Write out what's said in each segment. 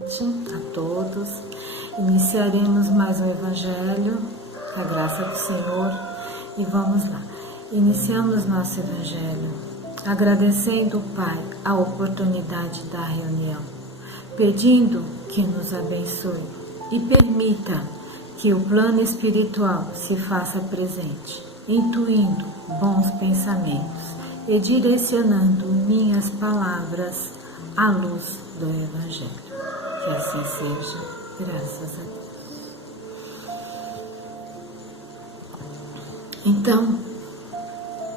A todos, iniciaremos mais um Evangelho, com a graça do Senhor, e vamos lá. Iniciamos nosso Evangelho agradecendo, Pai, a oportunidade da reunião, pedindo que nos abençoe e permita que o plano espiritual se faça presente, intuindo bons pensamentos e direcionando minhas palavras à luz do Evangelho. Que assim seja, graças a Deus. Então,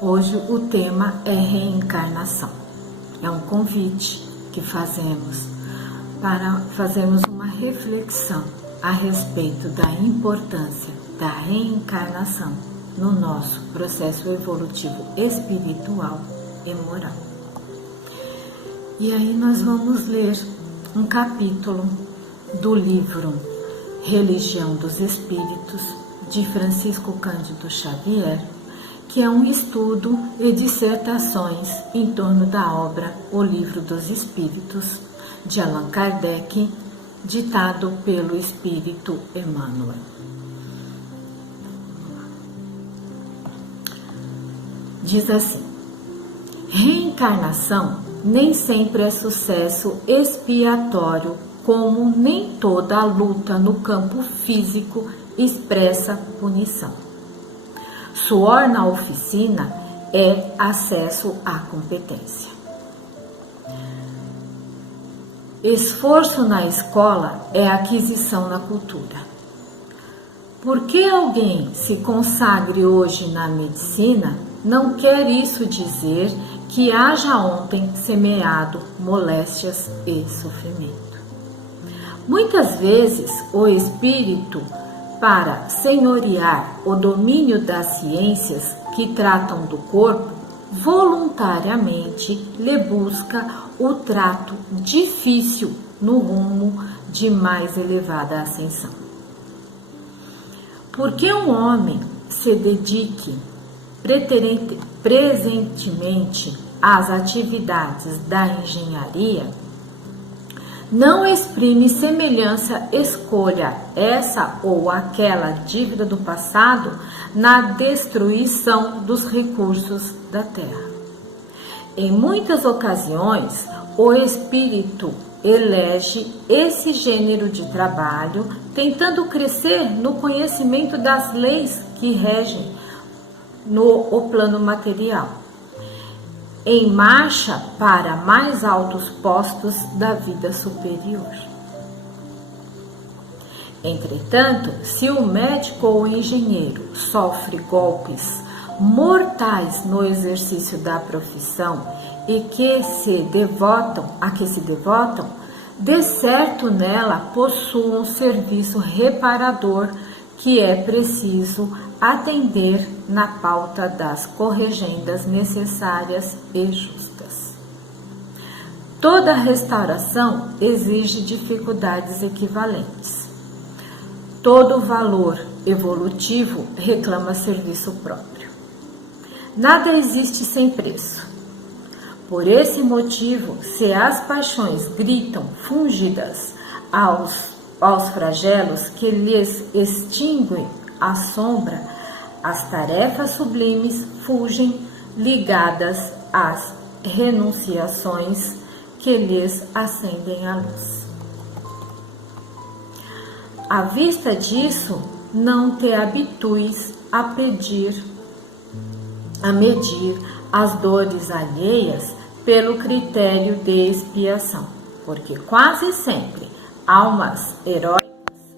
hoje o tema é reencarnação. É um convite que fazemos para fazermos uma reflexão a respeito da importância da reencarnação no nosso processo evolutivo espiritual e moral. E aí nós vamos ler um capítulo do livro Religião dos Espíritos, de Francisco Cândido Xavier, que é um estudo e dissertações em torno da obra O Livro dos Espíritos, de Allan Kardec, ditado pelo Espírito Emmanuel. Diz assim: reencarnação nem sempre é sucesso expiatório, como nem toda a luta no campo físico expressa punição. Suor na oficina é acesso à competência. Esforço na escola é aquisição na cultura. Por que alguém se consagre hoje na medicina, não quer isso dizer que haja ontem semeado moléstias e sofrimento. Muitas vezes o espírito, para senhorear o domínio das ciências que tratam do corpo, voluntariamente lhe busca o trato difícil no rumo de mais elevada ascensão. Porque um homem se dedique presentemente às atividades da engenharia, não exprime semelhança, escolha essa ou aquela dívida do passado na destruição dos recursos da terra. Em muitas ocasiões, o espírito elege esse gênero de trabalho, tentando crescer no conhecimento das leis que regem no plano material, em marcha para mais altos postos da vida superior. Entretanto, se o médico ou o engenheiro sofre golpes mortais no exercício da profissão e que se devotam, de certo nela possuam um serviço reparador que é preciso atender na pauta das corrigendas necessárias e justas. Toda restauração exige dificuldades equivalentes. Todo valor evolutivo reclama serviço próprio. Nada existe sem preço. Por esse motivo, se as paixões gritam fungidas aos flagelos que lhes extinguem a sombra, as tarefas sublimes fugem ligadas às renunciações que lhes acendem a luz. À vista disso, não te habitues a medir as dores alheias pelo critério de expiação, porque quase sempre almas heróicas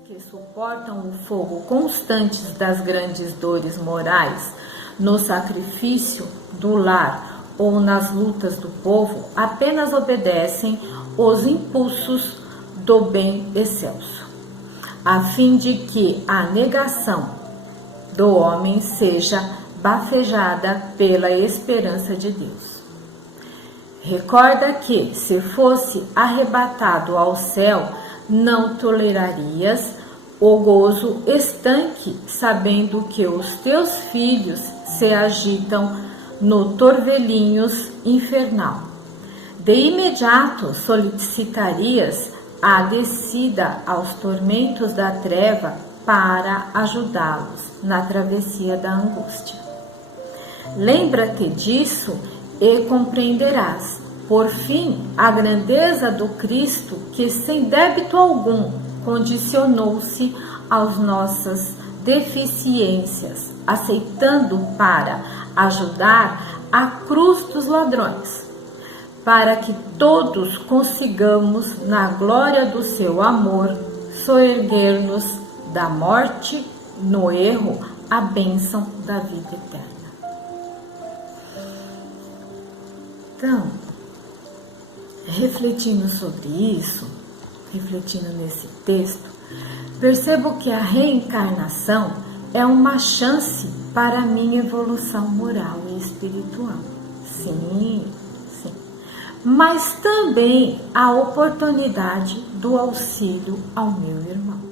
que suportam o fogo constante das grandes dores morais no sacrifício do lar ou nas lutas do povo apenas obedecem os impulsos do bem excelso, a fim de que a negação do homem seja bafejada pela esperança de Deus. Recorda que, se fosse arrebatado ao céu, não tolerarias o gozo estanque, sabendo que os teus filhos se agitam no torvelinhos infernal. De imediato solicitarias a descida aos tormentos da treva para ajudá-los na travessia da angústia. Lembra-te disso e compreenderás, por fim, a grandeza do Cristo que, sem débito algum, condicionou-se às nossas deficiências, aceitando para ajudar a cruz dos ladrões, para que todos consigamos, na glória do seu amor, soerguer-nos da morte no erro à bênção da vida eterna. Então, refletindo sobre isso, refletindo nesse texto, percebo que a reencarnação é uma chance para a minha evolução moral e espiritual. Sim, sim. Mas também a oportunidade do auxílio ao meu irmão.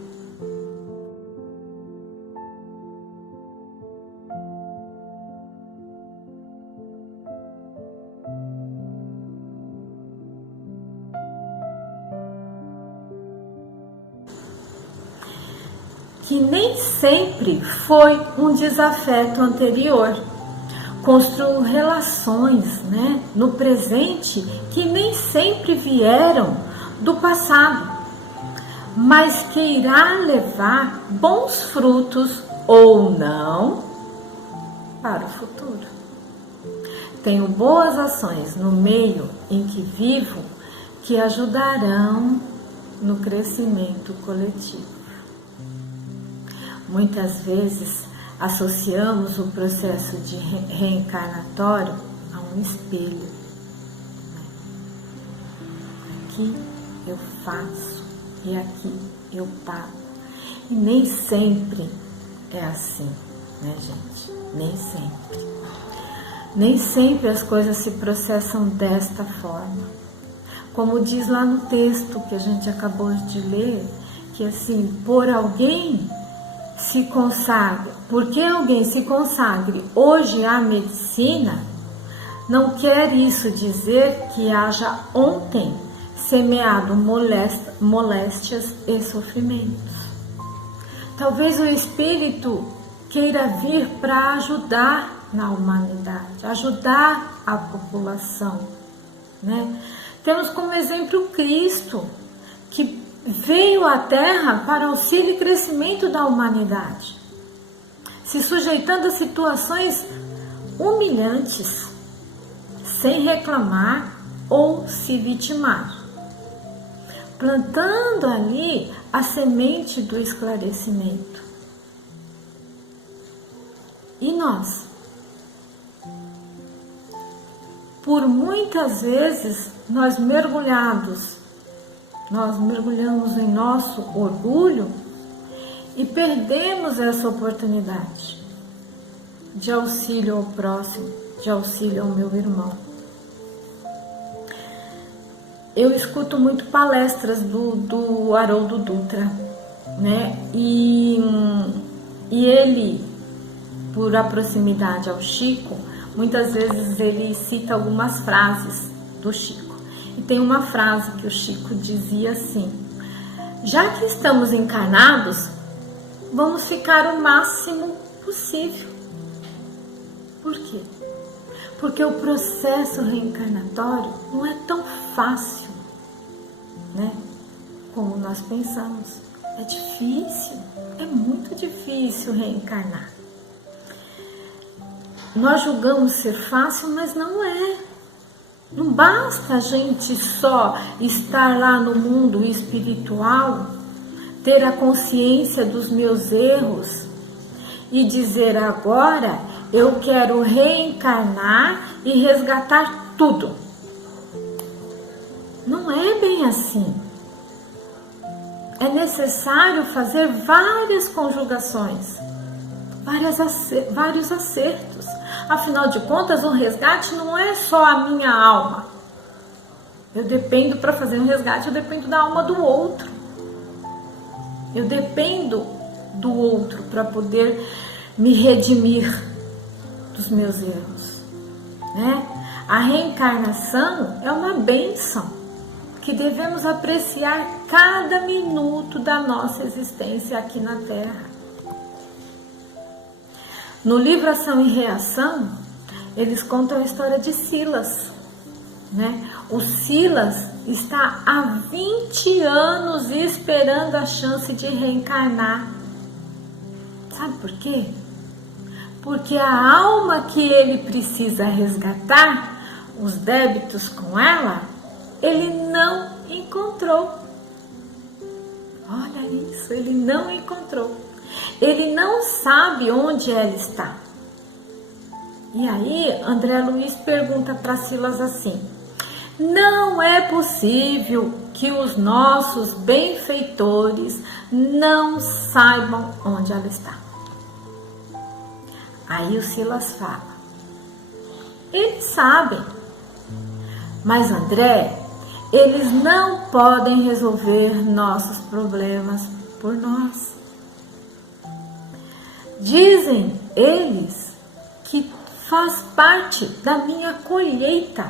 Que nem sempre foi um desafeto anterior. Construo relações, no presente que nem sempre vieram do passado, mas que irá levar bons frutos ou não para o futuro. Tenho boas ações no meio em que vivo que ajudarão no crescimento coletivo. Muitas vezes associamos o processo de reencarnatório a um espelho. Aqui eu faço e aqui eu pago. E nem sempre é assim, gente? Nem sempre. Nem sempre as coisas se processam desta forma. Como diz lá no texto que a gente acabou de ler, que assim, por alguém se consagre, porque alguém se consagre hoje à medicina, não quer isso dizer que haja ontem semeado moléstias e sofrimentos. Talvez o Espírito queira vir para ajudar na humanidade, ajudar a população, Temos como exemplo Cristo, que veio à Terra para auxílio e crescimento da humanidade, se sujeitando a situações humilhantes, sem reclamar ou se vitimar, plantando ali a semente do esclarecimento. E nós? Por muitas vezes nós mergulhamos em nosso orgulho e perdemos essa oportunidade de auxílio ao próximo, de auxílio ao meu irmão. Eu escuto muito palestras do Haroldo Dutra, E ele, por a proximidade ao Chico, muitas vezes ele cita algumas frases do Chico. E tem uma frase que o Chico dizia assim: já que estamos encarnados, vamos ficar o máximo possível. Por quê? Porque o processo reencarnatório não é tão fácil, como nós pensamos. É difícil, é muito difícil reencarnar. Nós julgamos ser fácil, mas não é. Não basta a gente só estar lá no mundo espiritual, ter a consciência dos meus erros e dizer agora eu quero reencarnar e resgatar tudo. Não é bem assim. É necessário fazer várias conjugações, vários acertos. Afinal de contas, o resgate não é só a minha alma. Eu dependo, para fazer um resgate, eu dependo da alma do outro. Eu dependo do outro para poder me redimir dos meus erros, A reencarnação é uma bênção que devemos apreciar cada minuto da nossa existência aqui na Terra. No livro Ação e Reação, eles contam a história de Silas, né? O Silas está há 20 anos esperando a chance de reencarnar. Sabe por quê? Porque a alma que ele precisa resgatar, os débitos com ela, ele não encontrou. Olha isso, ele não encontrou. Ele não sabe onde ela está. E aí, André Luiz pergunta para Silas assim: não é possível que os nossos benfeitores não saibam onde ela está. Aí o Silas fala: eles sabem, mas André, eles não podem resolver nossos problemas por nós. Dizem eles que faz parte da minha colheita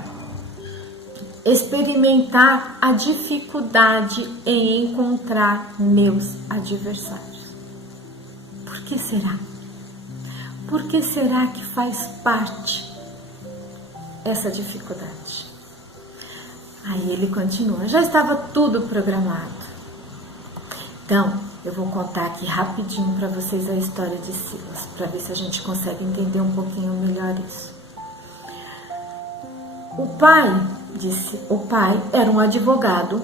experimentar a dificuldade em encontrar meus adversários. Por que será? Por que será que faz parte essa dificuldade? Aí ele continua: já estava tudo programado. Então, eu vou contar aqui rapidinho para vocês a história de Silas, para ver se a gente consegue entender um pouquinho melhor isso. O pai era um advogado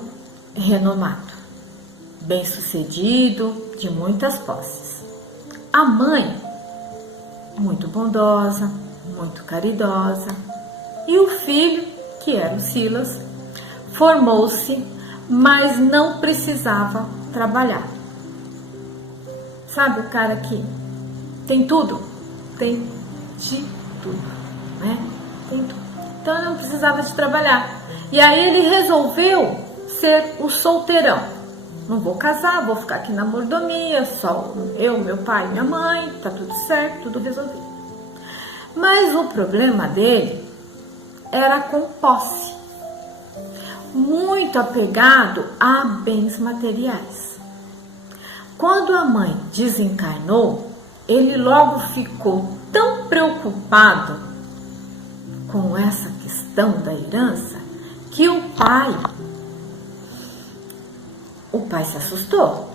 renomado, bem-sucedido, de muitas posses. A mãe, muito bondosa, muito caridosa. E o filho, que era o Silas, formou-se, mas não precisava trabalhar. Sabe o cara que tem tudo? Tem de tudo, né? Tem tudo. Então ele não precisava de trabalhar. E aí ele resolveu ser o solteirão. Não vou casar, vou ficar aqui na mordomia, só eu, meu pai e minha mãe, tá tudo certo, tudo resolvido. Mas o problema dele era com posse. Muito apegado a bens materiais. Quando a mãe desencarnou, ele logo ficou tão preocupado com essa questão da herança que o pai se assustou.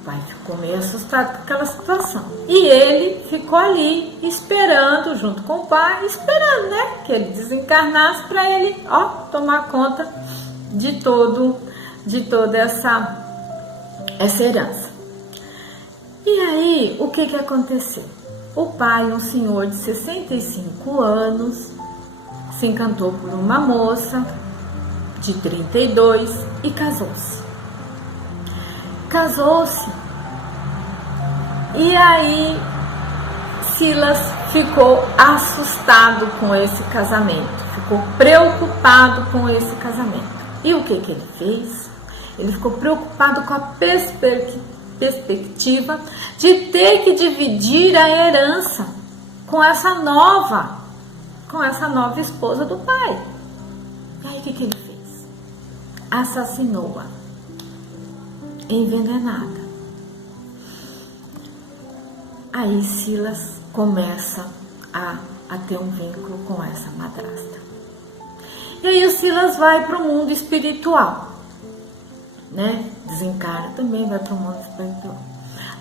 O pai ficou meio assustado com aquela situação. E ele ficou ali esperando, junto com o pai, esperando, né? Que ele desencarnasse para ele, tomar conta de toda essa herança. E aí, o que aconteceu? O pai, um senhor de 65 anos, se encantou por uma moça de 32 e casou-se. E aí Silas ficou assustado com esse casamento, ficou preocupado com esse casamento. E o que ele fez? Ele ficou preocupado com a perspectiva de ter que dividir a herança com essa nova esposa do pai. E aí o que ele fez? Assassinou-a, envenenada. Aí Silas começa a ter um vínculo com essa madrasta. E aí o Silas vai para o mundo espiritual, né? Desencarna também, vai para o mundo espiritual.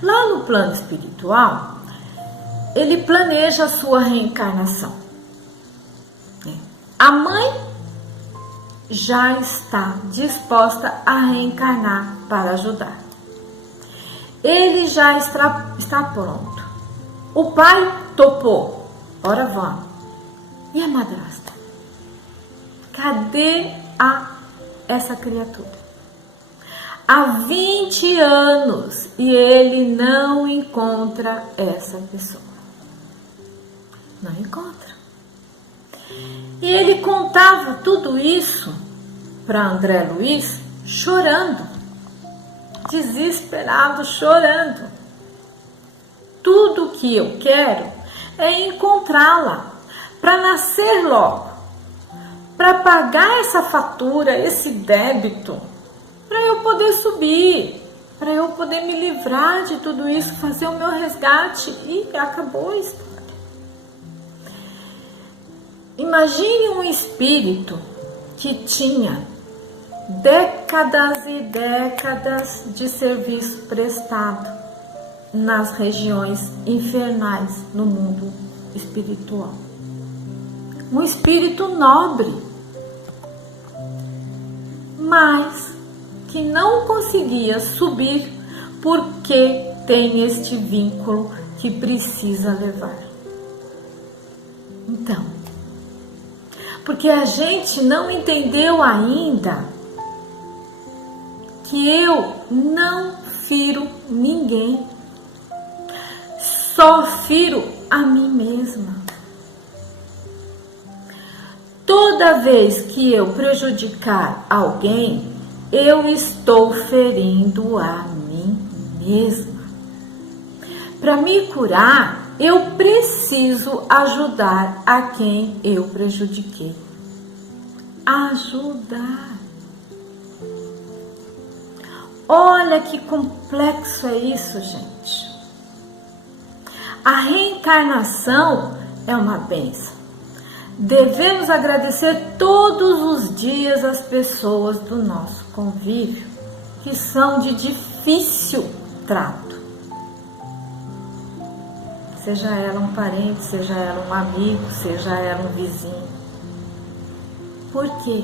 Lá no plano espiritual, ele planeja a sua reencarnação. A mãe já está disposta a reencarnar para ajudar. Ele já está pronto. O pai topou. Ora vamos. E a madrasta? Cadê essa criatura? Há 20 anos e ele não encontra essa pessoa. Não encontra. E ele contava tudo isso para André Luiz chorando, desesperado, chorando. Tudo que eu quero é encontrá-la, para nascer logo, para pagar essa fatura, esse débito para eu poder subir, para eu poder me livrar de tudo isso, fazer o meu resgate, e acabou a história. Imagine um espírito que tinha décadas e décadas de serviço prestado nas regiões infernais no mundo espiritual. Um espírito nobre, mas que não conseguia subir porque tem este vínculo que precisa levar. Então, porque a gente não entendeu ainda que eu não firo ninguém, só firo a mim mesma. Toda vez que eu prejudicar alguém, eu estou ferindo a mim mesma. Para me curar, eu preciso ajudar a quem eu prejudiquei. Ajudar. Olha que complexo é isso, gente. A reencarnação é uma bênção. Devemos agradecer todos os dias as pessoas do nosso convívio, que são de difícil trato. Seja ela um parente, seja ela um amigo, seja ela um vizinho. Por quê?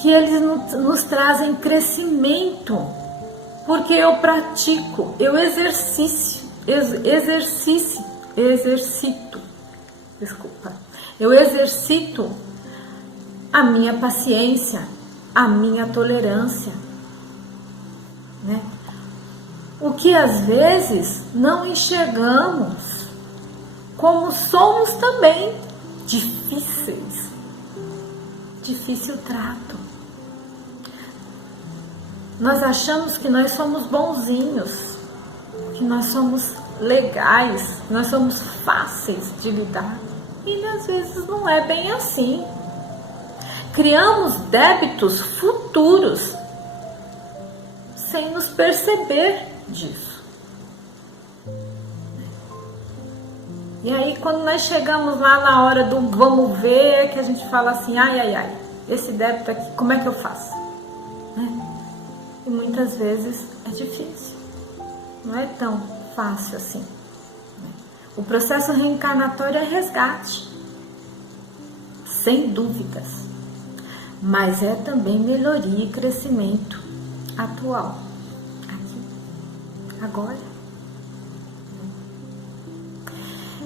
Que eles nos trazem crescimento, porque eu pratico, eu exercito, eu exercito a minha paciência, a minha tolerância, né? O que às vezes não enxergamos, como somos também difíceis, difícil trato. Nós achamos que nós somos bonzinhos, que nós somos legais, nós somos fáceis de lidar. E às vezes não é bem assim. Criamos débitos futuros sem nos perceber disso. E aí quando nós chegamos lá na hora do vamos ver, que a gente fala assim, ai, esse débito aqui, como é que eu faço? Né? E muitas vezes é difícil, não é tão fácil assim. O processo reencarnatório é resgate, sem dúvidas, mas é também melhoria e crescimento atual, aqui, agora.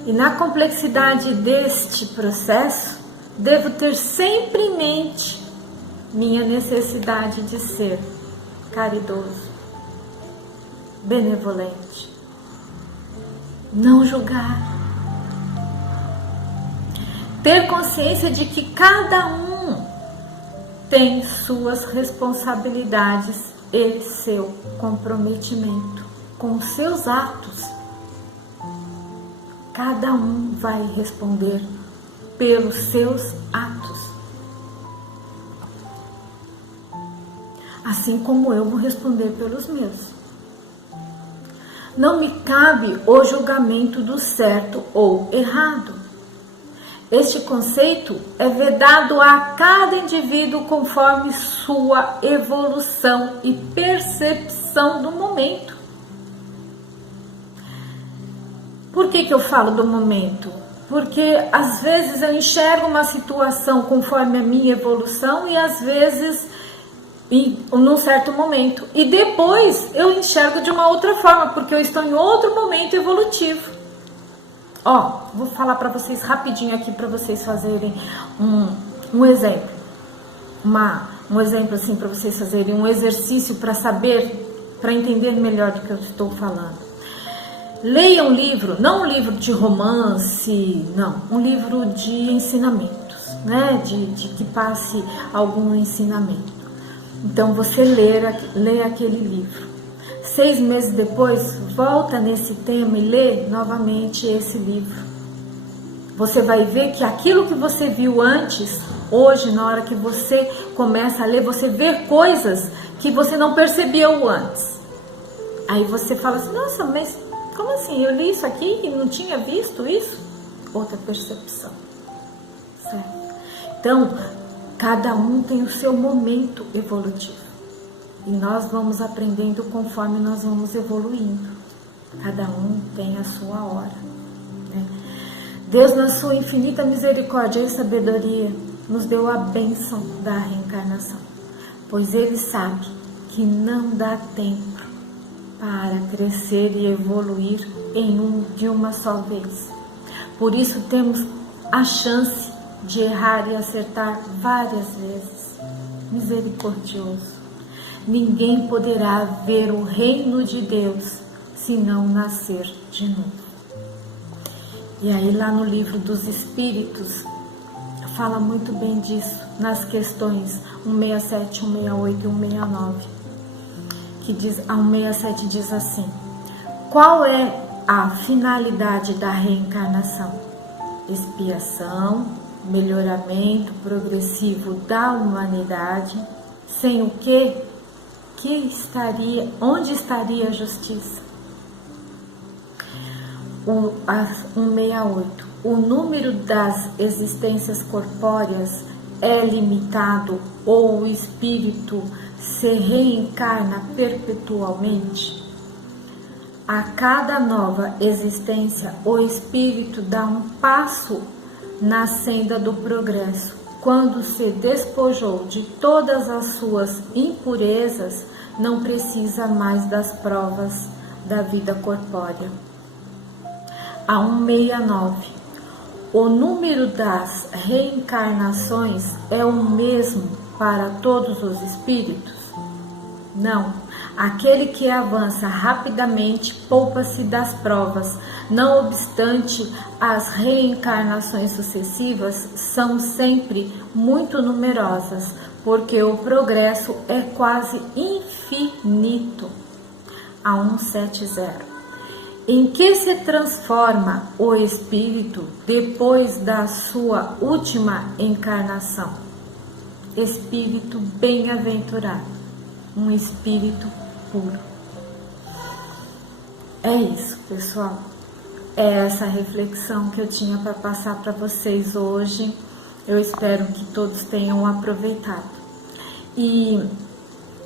E na complexidade deste processo, devo ter sempre em mente minha necessidade de ser caridoso, benevolente, não julgar, ter consciência de que cada um tem suas responsabilidades e seu comprometimento com os seus atos. Cada um vai responder pelos seus atos, assim como eu vou responder pelos meus. Não me cabe o julgamento do certo ou errado. Este conceito é vedado a cada indivíduo conforme sua evolução e percepção do momento. Por que eu falo do momento? Porque às vezes eu enxergo uma situação conforme a minha evolução e às vezes num certo momento. E depois eu enxergo de uma outra forma, porque eu estou em outro momento evolutivo. Vou falar para vocês rapidinho aqui, para vocês fazerem um exemplo. Um exemplo assim, para vocês fazerem um exercício para saber, para entender melhor do que eu estou falando. Leia um livro, não um livro de romance, não, um livro de ensinamentos, né? De que passe algum ensinamento. Então você lê aquele livro. 6 meses depois, volta nesse tema e lê novamente esse livro. você vai ver que aquilo que você viu antes, hoje, na hora que você começa a ler, você vê coisas que você não percebeu antes. Aí você fala assim, nossa, mas como assim? Eu li isso aqui e não tinha visto isso? Outra percepção, certo? Então, cada um tem o seu momento evolutivo. E nós vamos aprendendo conforme nós vamos evoluindo. Cada um tem a sua hora, né? Deus, na sua infinita misericórdia e sabedoria, nos deu a bênção da reencarnação, pois Ele sabe que não dá tempo para crescer e evoluir de uma só vez. Por isso temos a chance de errar e acertar várias vezes. Misericordioso. Ninguém poderá ver o reino de Deus se não nascer de novo. E aí lá no livro dos Espíritos fala muito bem disso, nas questões 167, 168 e 169, que diz, a 167 diz assim: qual é a finalidade da reencarnação? Expiação, melhoramento progressivo da humanidade, sem o onde estaria a justiça? 168. O número das existências corpóreas é limitado ou o espírito se reencarna perpetualmente? A cada nova existência, o espírito dá um passo na senda do progresso. Quando se despojou de todas as suas impurezas, não precisa mais das provas da vida corpórea. A 169. O número das reencarnações é o mesmo para todos os espíritos? Não. Aquele que avança rapidamente poupa-se das provas. Não obstante, as reencarnações sucessivas são sempre muito numerosas, porque o progresso é quase infinito. A 170. Em que se transforma o espírito depois da sua última encarnação? Espírito bem-aventurado, um espírito puro. É isso, pessoal. É essa reflexão que eu tinha para passar para vocês hoje. Eu espero que todos tenham aproveitado. E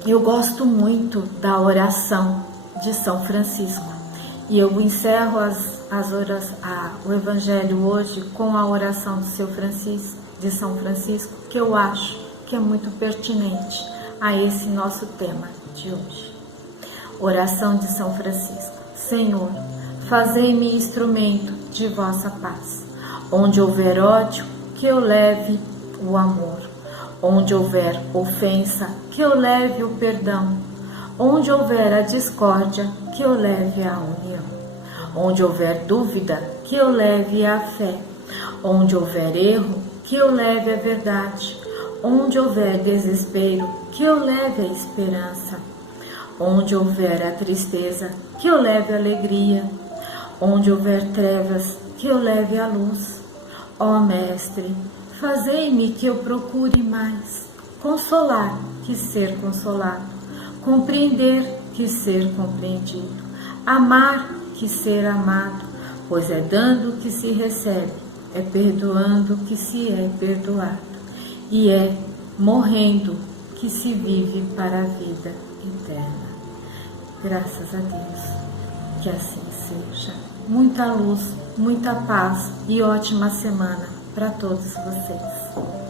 eu gosto muito da oração de São Francisco. E eu encerro o Evangelho hoje com a oração de São Francisco, que eu acho que é muito pertinente a esse nosso tema de hoje. Oração de São Francisco. Senhor, fazei-me instrumento de vossa paz. Onde houver ódio, que eu leve o amor. Onde houver ofensa, que eu leve o perdão. Onde houver a discórdia, que eu leve a união. Onde houver dúvida, que eu leve a fé. Onde houver erro, que eu leve a verdade. Onde houver desespero, que eu leve a esperança. Onde houver a tristeza, que eu leve a alegria. Onde houver trevas, que eu leve a luz. Ó Mestre, fazei-me que eu procure mais consolar que ser consolado, compreender que ser compreendido, amar que ser amado, pois é dando que se recebe, é perdoando que se é perdoado, e é morrendo que se vive para a vida eterna. Graças a Deus, que assim seja. Muita luz, muita paz e ótima semana para todos vocês.